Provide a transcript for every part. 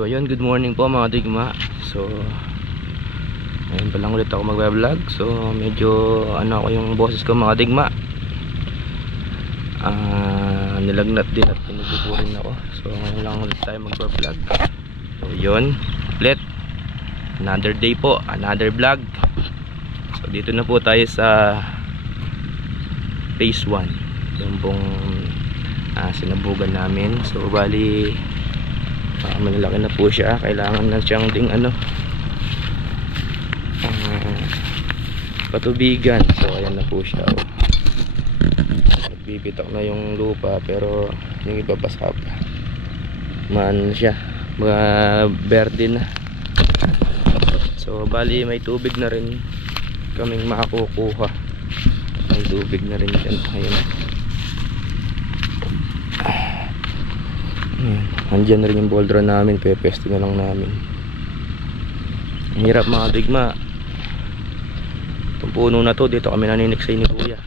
So ayun, good morning po mga digma. So ayun pa lang ulit ako magbe-vlog. So medyo ano ako yung boses ko mga digma. Nilagnat din at pinububurin ako. So ngayon lang ulit tayo magbe-vlog. So yun, ulit another day po, another vlog. So dito na po tayo sa phase 1, yung pong sinabugan namin. So bali malaki na po siya, kailangan na siyang ding ano patubigan. So ayan na po siya, nagbibitak na yung lupa pero yung iba basa pa, maan siya, mga berde na. So bali may tubig na rin kaming makakukuha, may tubig na rin dyan. Ayun, andyan na rin yung boulder namin, pepesto na lang namin. Ang hirap mga digma, itong puno na to, dito kami naniniksay ni kuya,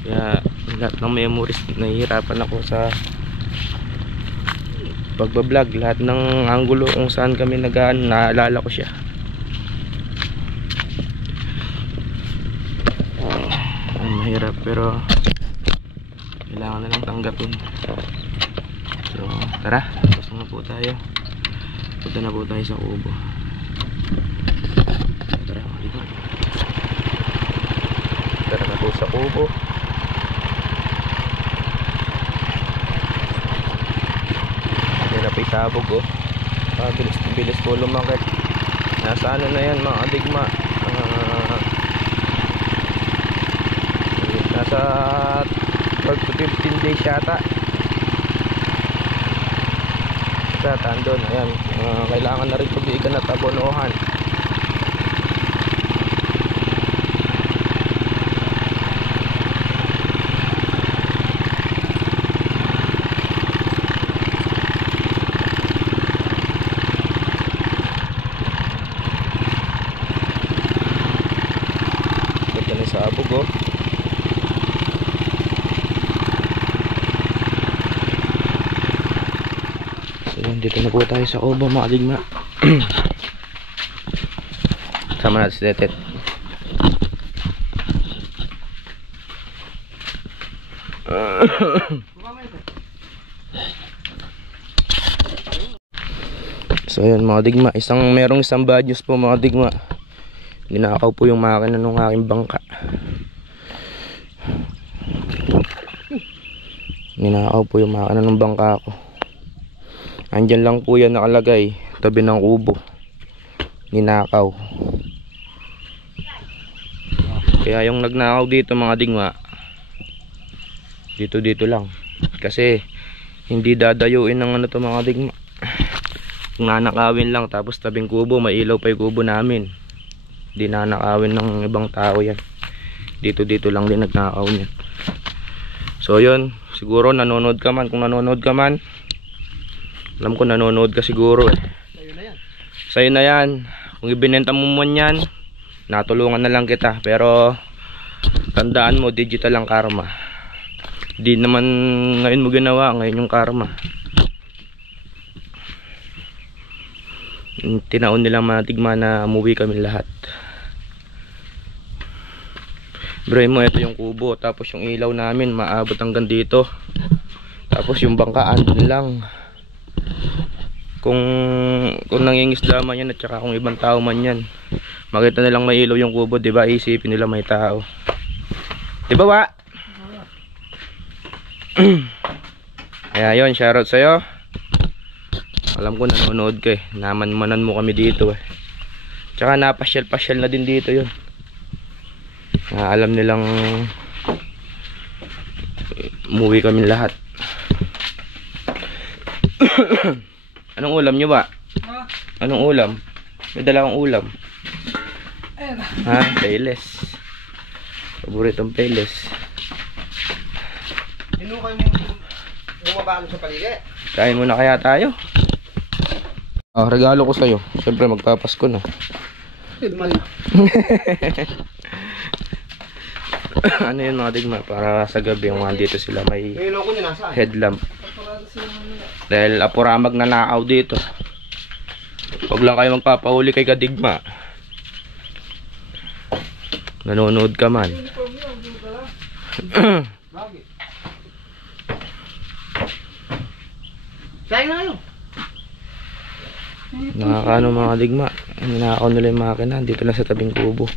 kaya lahat ng memories nahihirapan ako sa pagbablog. Lahat ng angulo kung saan kami nagaan, naalala ko siya. Mahirap pero kailangan na lang tanggapin. So tara, tapos na po tayo. Punta na po tayo sa kubo. Tara mga digma, tara na po sa kubo. Yan na po yung sabog, oh. Bilis po lumakit. Nasa ano na yan mga digma, nasa 12 to 15 days yata. Tandon, ayan, kailangan na rin tubigan at abonohan. Ito na sa abog, oh. Dito na po tayo sa kubo mga digma. Sama natin si Tetet. So ayan mga digma, merong isang bad news po mga digma. Ninakaw po yung makina ng aking bangka. Ninakaw po yung makina ng bangka ko. Andyan lang po yan nakalagay, tabi ng kubo. Ninakaw. Kaya yung nagnakaw dito mga digma, dito lang. Kasi hindi dadayuin ng ano to mga digma. Kung nanakawin lang tapos tabing kubo, may ilaw pa yung kubo namin. Hindi nanakawin ng ibang tao yan. Dito lang din nagnakaw niya. So yun, siguro nanonood ka man. Kung nanonood ka man, alam ko nanonood ka siguro eh. Sa'yo na yan. Sa'yo na yan. Kung ibinenta mo man yan, natulungan na lang kita. Pero tandaan mo, digital ang karma. Di naman ngayon mo ginawa, ngayon yung karma. Tinaon nilang mga digma na umuwi kami lahat. Bro mo, ito yung kubo. Tapos yung ilaw namin maabot hanggang dito. Tapos yung bangka andun lang. Kung nangingisda man yan at saka kung ibang tao man yan, makita nilang may ilaw yung kubo, diba? Isipin nila may tao, diba ba? Kaya yun, shoutout sa'yo. Alam ko nanonood ka eh, naman-manan mo kami dito eh. Tsaka napasyal-pasyal na din dito yun. Alam nilang umuwi kami lahat. Anong ulam nyo ba? Ha? Anong ulam? May dala akong ulam. Ayan. Ha? Pailes. Paboritong pailes. Hinukay mo bumabalo sa paligid. Kain muna kaya tayo. Regalo ko sa'yo. Siyempre magpapasko na. Ano yun mga digma? Para sa gabi yung dito sila may Hilo ko niya nasaan? headlamp. Dahil apuramag na naaw dito. Huwag lang kayo magpapahuli kay Kadigma. Nanonood ka man. Bakit? Sayang na kayo. Nakakaano mga digma. Ninakaw nila yung makina. Dito lang sa tabing kubo.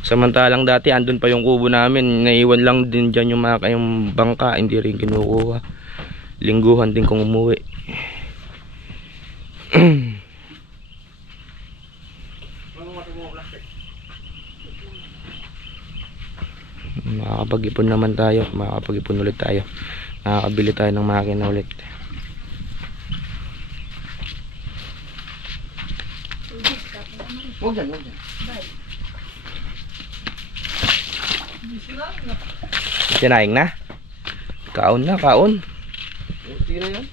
Samantalang dati andun pa yung kubo namin. Naiwan lang din dyan yung bangka. Hindi rin kinukuha. Lingguhan din kung umuwi. Makakapag-ipon naman tayo. Makakapag-ipon ulit tayo. Nakakabili tayo ng makina ulit. Huwag dyan, huwag dyan. Sinaing na? Kaon na, kaon. Sige na yan.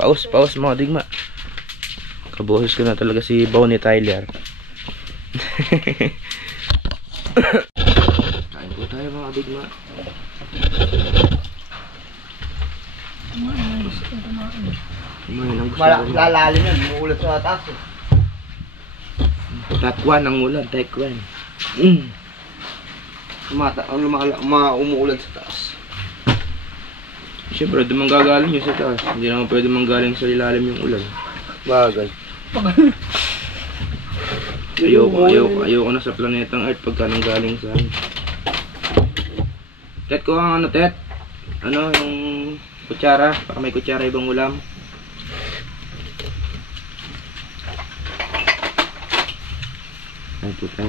Paus mga digma. Kabuhos ko na talaga si Bonnie Tyler. Kain po tayo mga digma. Lalalim yan, umuulat sa taas eh. Takwan ang ulan, takwan. Umuulan sa taas. Siyempre, doon manggagaling yung sa taas. Hindi naman pwede manggaling sa ilalim yung ulan. Bagay. Ayoko na sa planetang Earth pagka nanggaling sa ano. Tet ko ang ano, Tet? Ano, yung kutsara? Baka may kutsara ibang ulam. Ay, puta.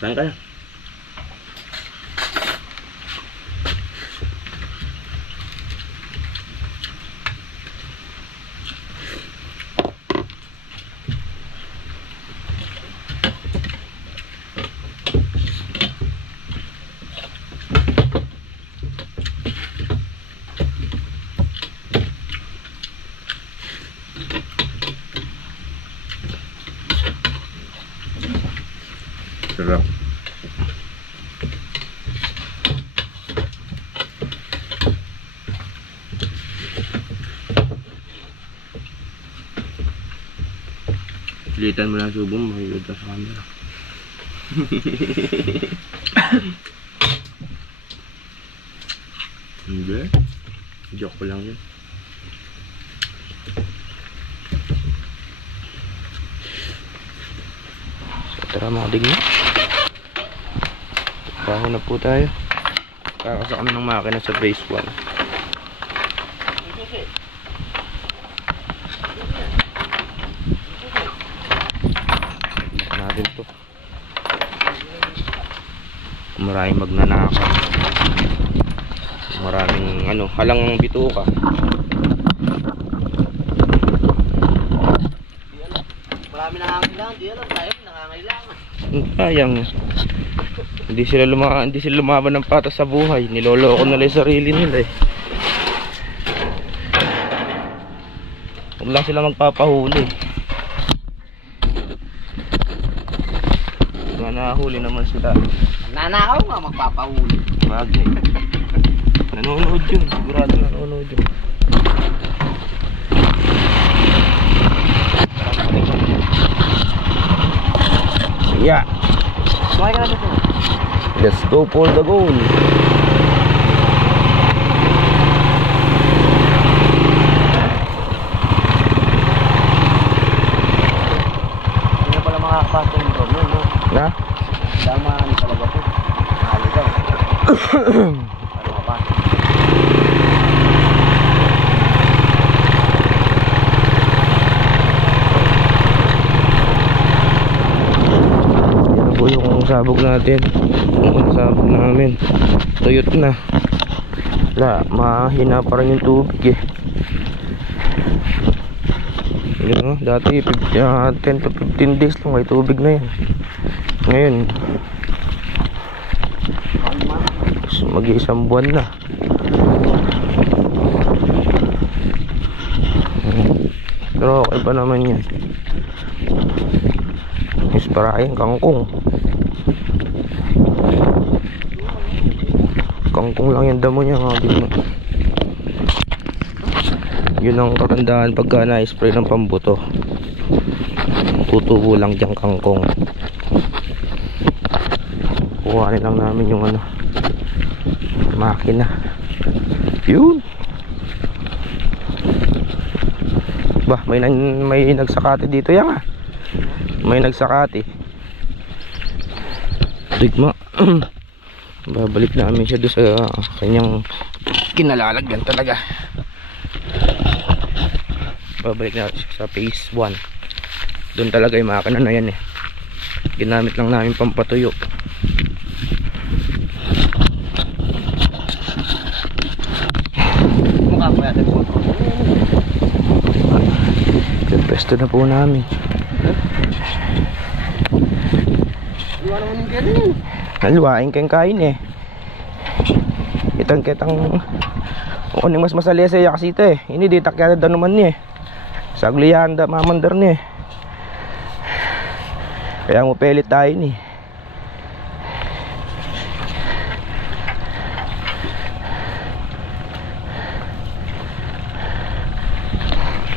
Saan ka na? Sarap. Pilitan mo lang subo mo, makikita sa camera. Hindi. Joke ko lang yun. So, tara mga digma. Baho na po tayo. Kakasa kami ng makina sa phase 1. Natin to. Maraming magnanakaw. Maraming ano, halang bituka. Marami nangangailangan, di alam tayo nangangailangan. Sayang. Hindi sila lumaban ng patas sa buhay. Niloloko nila yung sarili nila eh. Huwag lang sila magpapahuli. Nahuli naman sila. Nanakaw nga magpapahuli. Bagay. Nanonood yun. Sigurado nanonood yun. Yeah. Sumakay ka na dito. Let's go for the goal. Hindi na pala makakapasok yung drone, no? Na? Dama ni talaga po. Mahali daw. Ano ka pa? Yan na po yung sabog natin. Yung sabog namin tuyot na. Wala, mahina pa rin yung tubig eh. Yun, no? Dati 10 to 15 days lang may tubig na yan. Ngayon mag-iisang buwan na. Pero okay pa naman yan. Is parahin kangkong. Kangkong lang yung damo niya mga bigma. Yun ang kagandahan pagka na-spray ng pambuto. Tutubo lang diyang kangkong. Kuhanin lang namin yung ano, makina. Yun. Bah, may nagsakati dito yan ah. May nagsakati. Bigma. Babalik namin siya doon sa kanyang kinalalagyan talaga. Babalik natin siya sa phase 1. Doon talaga yung makina na yan eh. Ginamit lang namin pampatuyo. Mukha ko yata po. Pwesto na po namin. Iwan naman yung kaya yun. Naluwain kayong kain eh. Kitang kung anong mas masali sa yakasita eh. Ini di takyada da naman niya eh. Saglihan da mamandar niya eh. Kaya mo pelit tayo ni.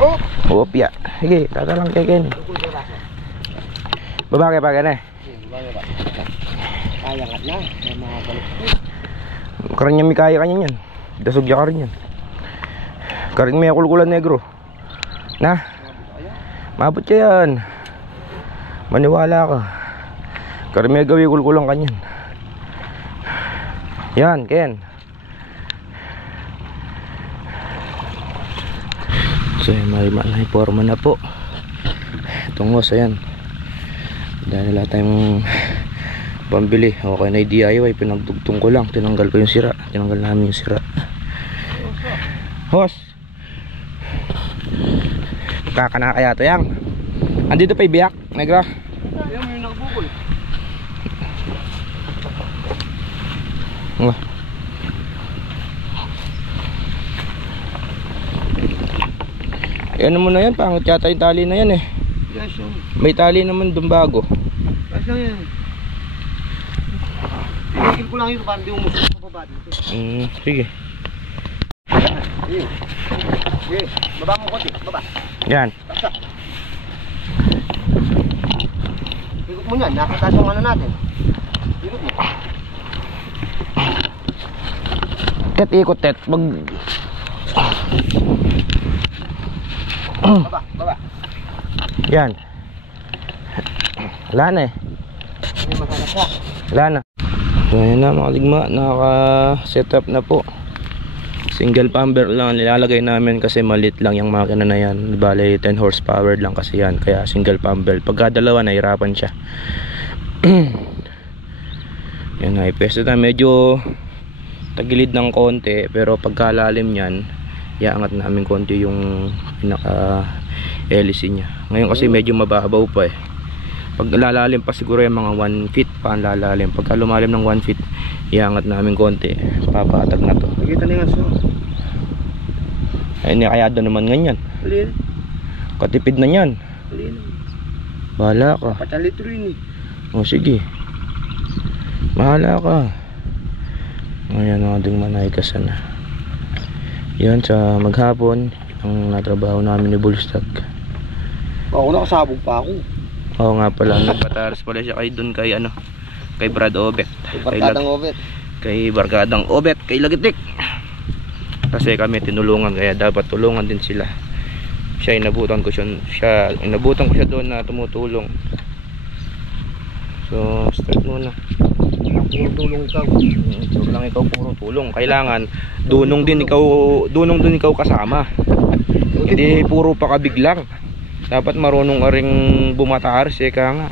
Oh! Opya. Sige, tata lang kay Ken. Babake pa Ken eh. Kaya ka na. May mga balik. Karang niya may kaya kanya yan. Dasugya ka rin yan. Karing may kulkulan negro. Na? Mabot ka yan. Maniwala ka. Karing may gawi kulkulan kanyan. Yan, Ken. So may forma na po. Tungos, ayan. Dahil wala tayong pambili. Okay na yung DIY. Pinagdugtong ko lang. Tinanggal ko yung sira. Tinanggal namin yung sira. Hos! Kakana kaya to yang. Andito pa ibiyak, negra. Ayan mo yung nakabukol. Nga. Ayan mo na yan. Pangit yata yung tali na yan eh. Yes, yun. May tali naman dun bago. Yes, yan. Pinigil ko lang yun para hindi umusok sa baba dito. Sige. Sige. Sige. Baba mo konti. Baba. Yan. Taksa. Ikot mo yan. Nakataas yung ano natin. Ikot mo. Tet, ikot tet. Baba. Baba. Yan. Wala na eh. Hindi masasakya. Wala na. So ayan na mga ligma. Naka-set up na po. Single pumper lang nilalagay namin kasi maliit lang yung makina na yan. Bale 10 horsepower lang kasi yan. Kaya single pumper. Pagka dalawa nahirapan siya. Yan na. Ipesto na. Medyo tagilid ng konti. Pero pagkalalim yan, iangat namin konti yung pinaka hélice niya. Ngayon kasi medyo mababaw pa eh. Pag lalalim pa siguro yung mga 1 feet pa ang lalalim. Pagka lumalim ng 1 feet, iangat namin konti. Papatag na to. Nakita na nga so. Ay, kaya doon naman ganyan. Alin? Katipid na yan. Alin? Bahala ka. Patalitro yun eh. O sige. Bahala ka. Ayan mga ding manay kasi na. Yan sa maghapon ang natrabaho namin ni Bullstag. Ako nakasabog pa ako. Oo nga pala, nagpataras pala siya kay doon kay ano, kay Brad Obet. Barkadang Obet. Kay Barkadang Obet, kay Lagitik. Kasi kami tinulungan kaya dapat tulungan din sila. Inabutan ko siya doon na tumutulong. So, start muna. puro tulong ikaw. Huwag lang ikaw puro tulong. Kailangan dunong din ikaw kasama. Hindi puro pakabig lang. Dapat marunong ka ring bumataars ka nga.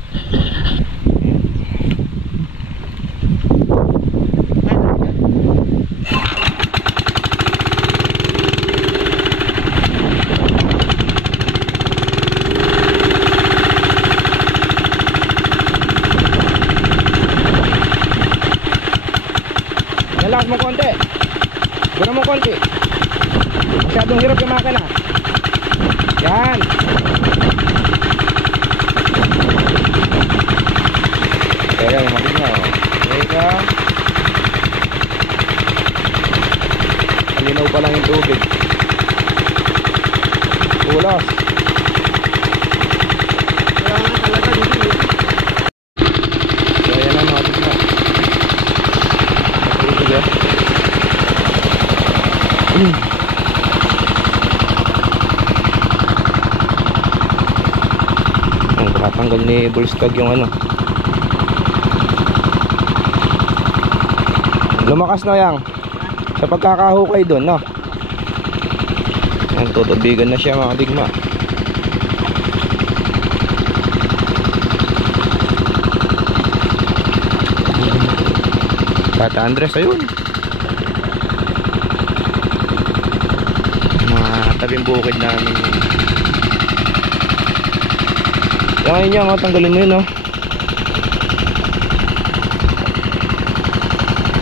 Relax mo konti. Guna mo konti. Masyadong hirap yung makina. Yan. Kaya yung makina. Okay ka. Malinaw pa lang yung tubig. Tulos. Kailangan talaga dito. Kaya na mga tignan. Matulog ya. Tatanggal ni Bullstag yung ano. Lumakas na yang sa pagkakahukay doon, no? Yan, tutubigan na siya mga digma. Tata Andres, ayun. Mga tabing bukid namin. Yan ngayon yan, tanggalin mo yun, no?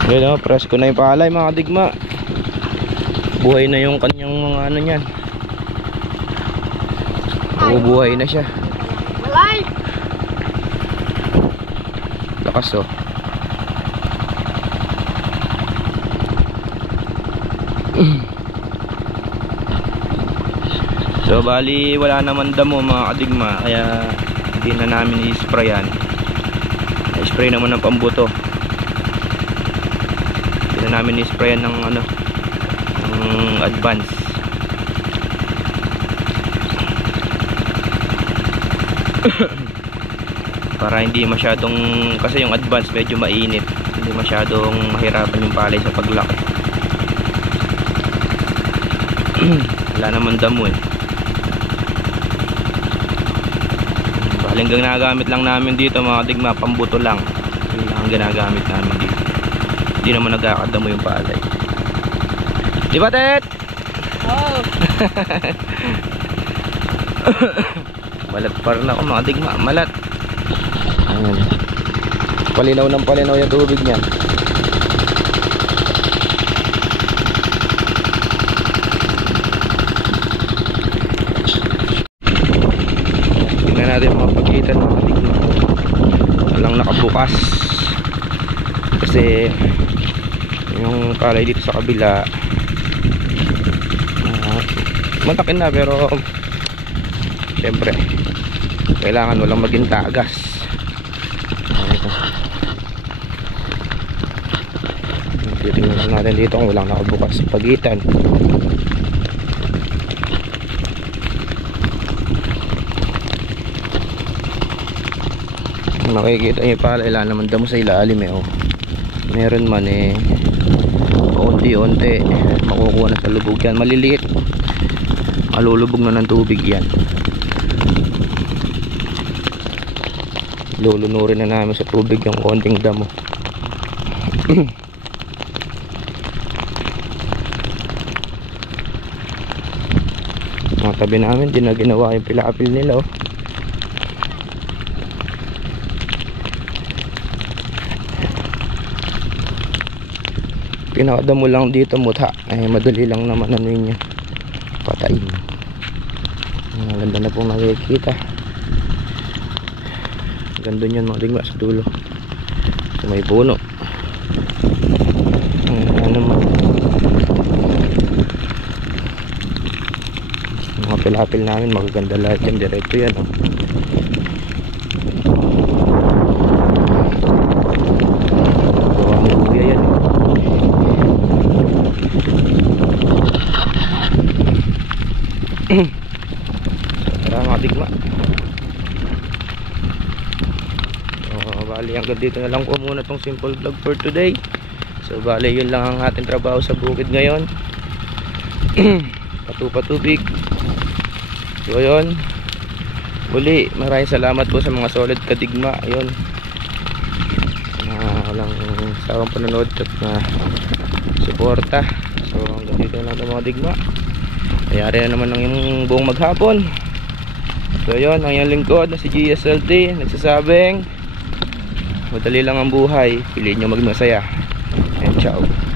Yan, no? Presko na yung palay mga digma. Buhay na yung kanyang mga ano nyan. Bubuhay na siya. Lakas, oh. So bali wala naman damo mga kadigma, kaya hindi na namin i-sprayan. I-spray naman ng pambuto. Hindi na namin i-sprayan ng ano, ng advance. Para hindi masyadong, kasi yung advance medyo mainit, hindi masyadong mahirapan yung palay sa paglaki. Wala naman damo eh. Hanggang ginagamit lang namin dito mga digma, pambuto lang. Yun lang ang ginagamit namin dito. Hindi naman nagkakadamo yung palay. Di ba, Tet? Oo. Malat pa rin ako mga digma, malat. Ayan. Palinaw ng palinaw yung tubig niya. Natin mga pagitan mga digma, walang nakabukas kasi yung palay dito sa kabila matakin na, pero syempre kailangan walang maging tagas. Titingnan natin dito kung walang nakabukas sa pagitan. Makikita nyo pala, wala naman damo sa ilalim eh, oh. Meron man eh, unti-unti makukuha na sa lubog yan. Maliliit, malulubog na ng tubig yan. Lulunurin na namin sa tubig yung konting damo. Mga tabi namin, di na ginawa yung pilapil nila, oh. Pinakadamo lang dito mutha, eh madali lang naman ano yun, patayin. Ganda na pong nakikita. Ganda yun mga digma sa dulo, so may puno. Ano naman, mga pilapil namin magaganda lahat yan, diretso yan, oh. Tara mga digma. Bali ang hanggang dito na lang po muna tong simple vlog for today. So bale yun lang ang ating trabaho sa bukid ngayon. Patupatubig. So yun, muli maraming salamat po sa mga solid kadigma. Ayun, walang sawang panonood at suporta. So hanggang dito na lang mga digma. Nangyari na naman ng yung buong maghapon. So yun, ang iyong lingkod na si GSLT nagsasabing madali lang ang buhay, piliin nyo maging masaya. And ciao.